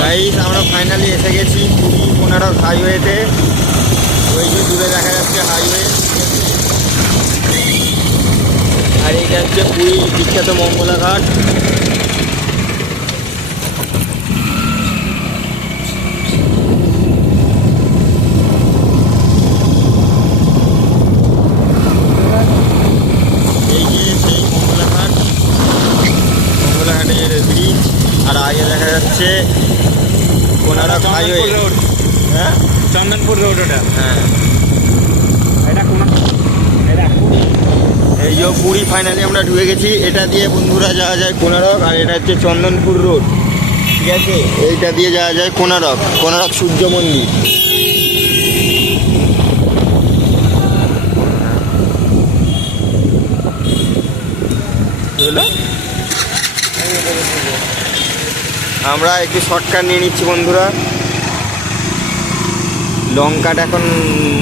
Guys আমরা finally এসে গেছি পুরী কোনারক হাইওয়েতে। ওই যে দূরে দেখা যাচ্ছে হাইওয়ে, আর এইটা হচ্ছে পুরী বিখ্যাত মঙ্গলা ঘাট। এই যে সেই মঙ্গলা ঘাট, মঙ্গলা ঘাটের ব্রিজ, আর আগে দেখা যাচ্ছে কোনারক হাইওয়ে। হ্যাঁ, চন্দনপুর রোড ওটা। হ্যাঁ, এটা কোন এই যে পুরী ফাইনালি আমরা ঢুকে গেছি। এটা দিয়ে বন্ধুরা যাওয়া যায় কোনারক, আর এটা হচ্ছে চন্দনপুর রোড, ঠিক আছে। এইটা দিয়ে যাওয়া যায় কোনারক, কোনারক সূর্য মন্দির। আমরা একটু শর্টকাট নিয়ে নিচ্ছি বন্ধুরা, লং কাট এখন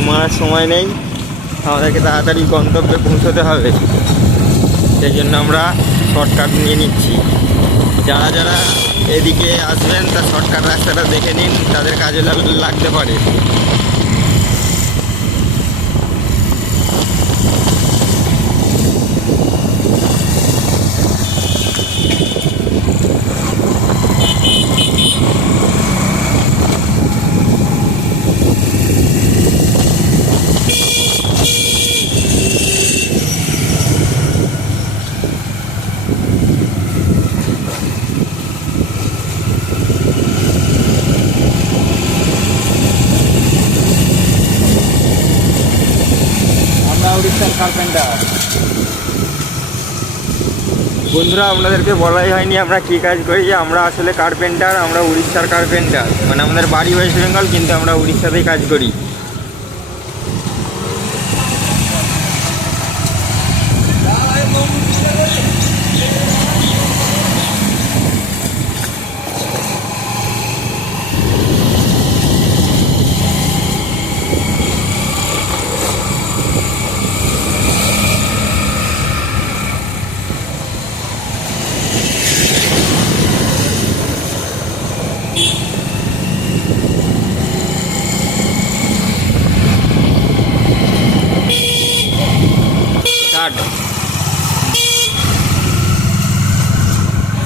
মারার সময় নেই, আমাদেরকে তাড়াতাড়ি গন্তব্যে পৌঁছতে হবে, সেই জন্য আমরা শর্টকাট নিয়ে নিচ্ছি। যারা যারা এদিকে আসবেন তার শর্টকাট রাস্তাটা দেখে নিন, তাদের কাজে লাগতে পারে। আমরা উড়িষ্যার কার্পেন্টার। বন্ধুরা আপনাদেরকে বলাই হয়নি আমরা কী কাজ করি। আমরা আসলে কার্পেন্টার, আমরা উড়িষ্যার কার্পেন্টার, মানে আমাদের বাড়ি ওয়েস্ট বেঙ্গল কিন্তু আমরা উড়িষ্যাতেই কাজ করি।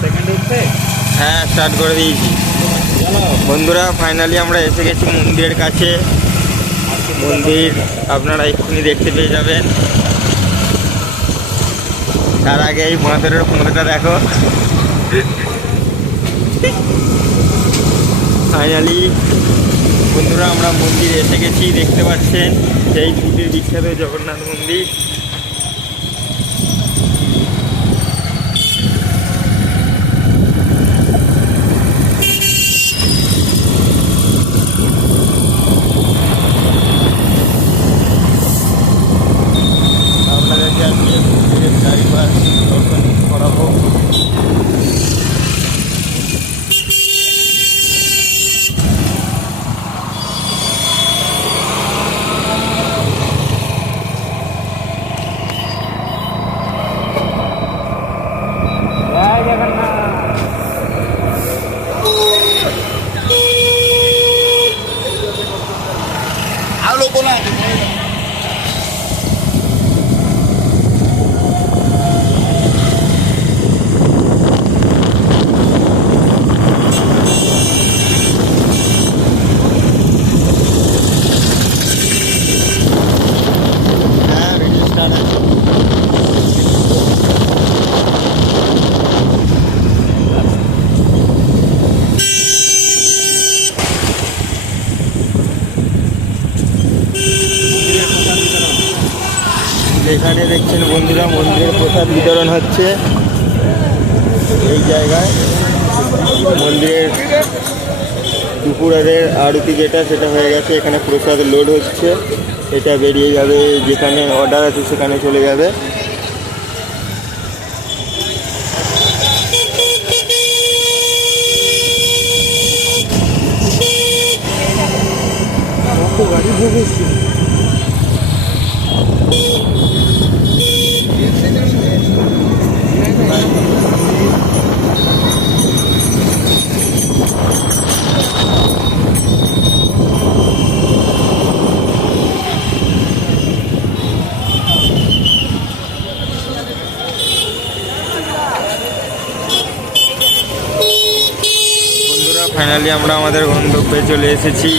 সেকেন্ড হচ্ছে হ্যাঁ, স্টার্ট করে দিয়েছি। বন্ধুরা ফাইনালি আমরা এসে গেছি মন্দিরের কাছে। মন্দির আপনারা এক্ষুনি দেখতে পেয়ে যাবেন। তার আগে এই বাঁদরের পুঁতটা দেখো। ফাইনালি বন্ধুরা আমরা মন্দির এসে গেছি, দেখতে পাচ্ছেন সেই পুরীর বিখ্যাত জগন্নাথ মন্দির। আপনাদেরকে আজকে মন্দিরের চারিপাশ দর্শন করাবো। জয় জগন্নাথ। আলো বলা এখানে দেখছেন বন্ধুরা মন্দিরের প্রসাদ বিতরণ হচ্ছে এই জায়গায়। মন্দিরের দুপুরের আরতি যেটা সেটা হয়ে গেছে, এখানে প্রসাদ লোড হচ্ছে, এটা বেরিয়ে যাবে যেখানে অর্ডার আছে সেখানে চলে যাবে। গাড়ি ঢুকেছি। ফাইনালি আমরা আমাদের গন্তব্যে চলে এসেছি।